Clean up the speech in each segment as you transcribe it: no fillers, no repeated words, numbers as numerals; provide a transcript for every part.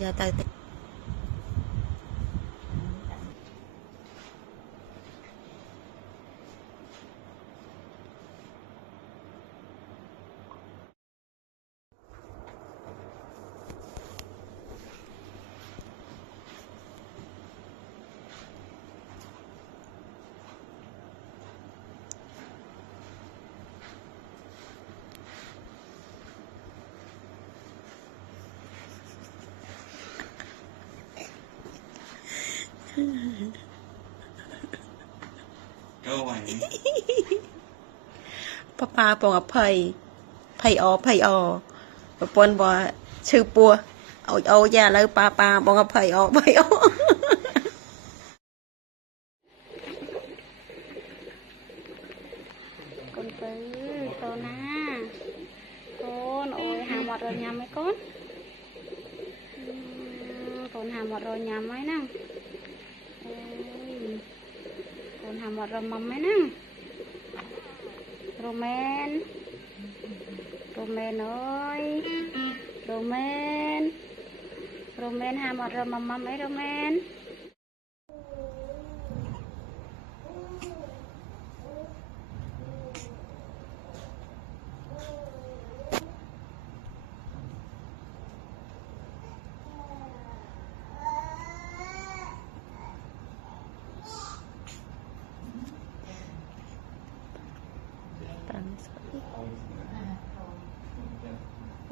giờ tới papa bong a pay o pon bo chư pua ô già lơ papa bong a pay o con tứ con na con ôi hà mọt rồi nhắm mấy con hà mọt rồi nhắm mấy nè con hà mọt rồi mầm mấy nè Roman ơi Roman hà mọt rồi mầm mấy Roman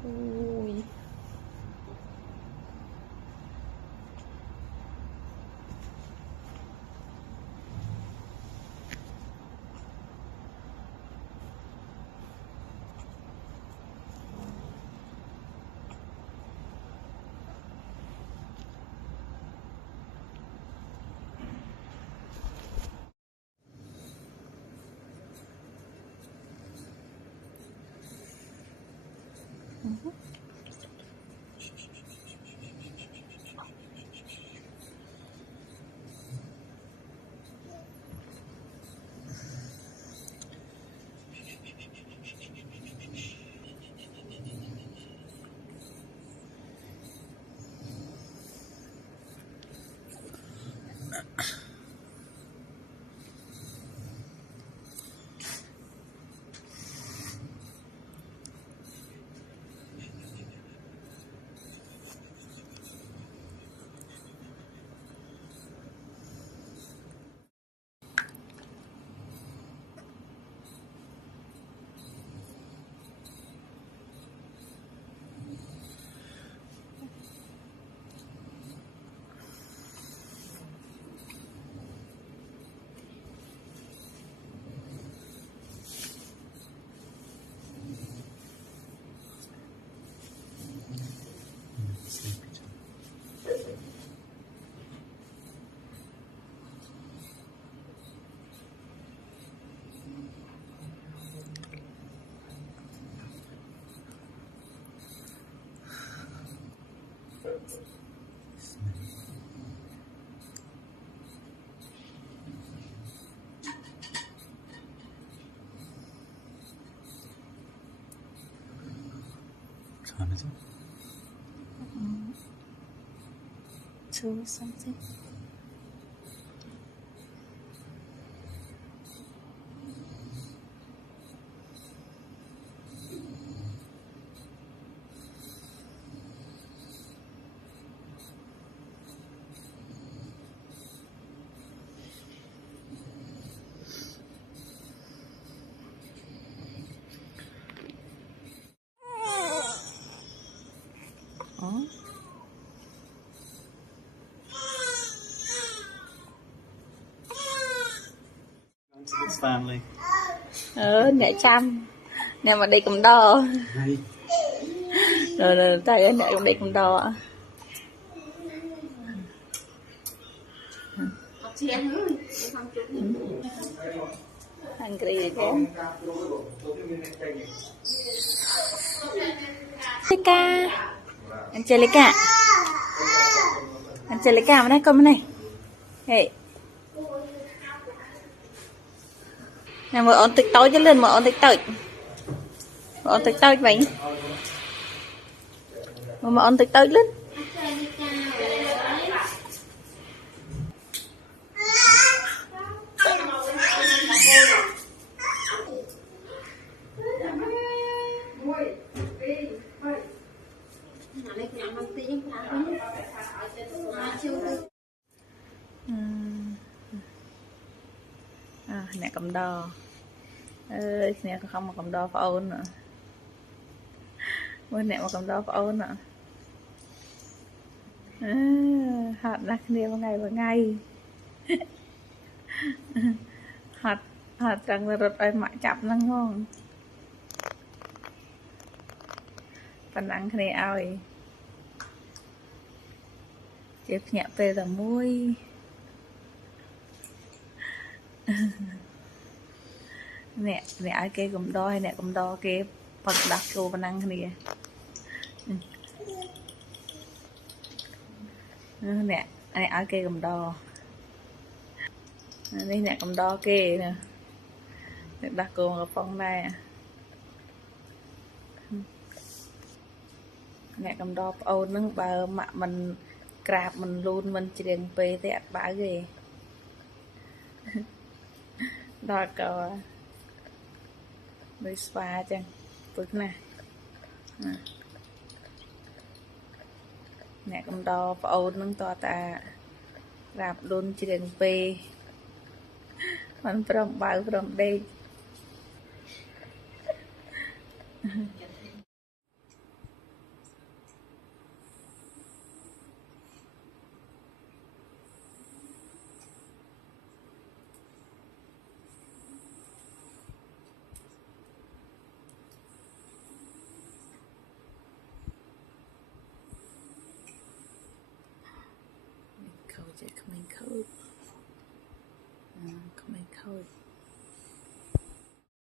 ui to something. Family. Nè chăm nè mà đi cùng đo rồi tay ơi nè cũng đi cùng đo hungry thế Angelica mà này con này hey nè mở ổn tịch tối cho lên mở ổn tịch vậy mở ổn tịch tối lên nè cầm đo ơi nè không mà cầm đo phải ôn nữa mới nè mà cầm đo phải ôn nữa hạt đặc nè vào ngày hạt hạt rằng là rụt ai mãi chậm lắm ngon phần ăn cái này ơi chếp nhẹ về là muối nè nè ai kê cầm đo hay nè cầm đo kê phần đặc cô phần ăn cái này nè nè ai kê cầm đo đây nè cầm đo kê nè đặc cô mà phong này nè cầm đo ôn nâng bà mạ mình crab mình luôn mình chỉ đừng về thì bãi gì đó cờ với spa chăng bước nè nè cầm đo ôn nâng to ta crab luôn chỉ đừng về mình from bãi from đây khâu chạy không khâu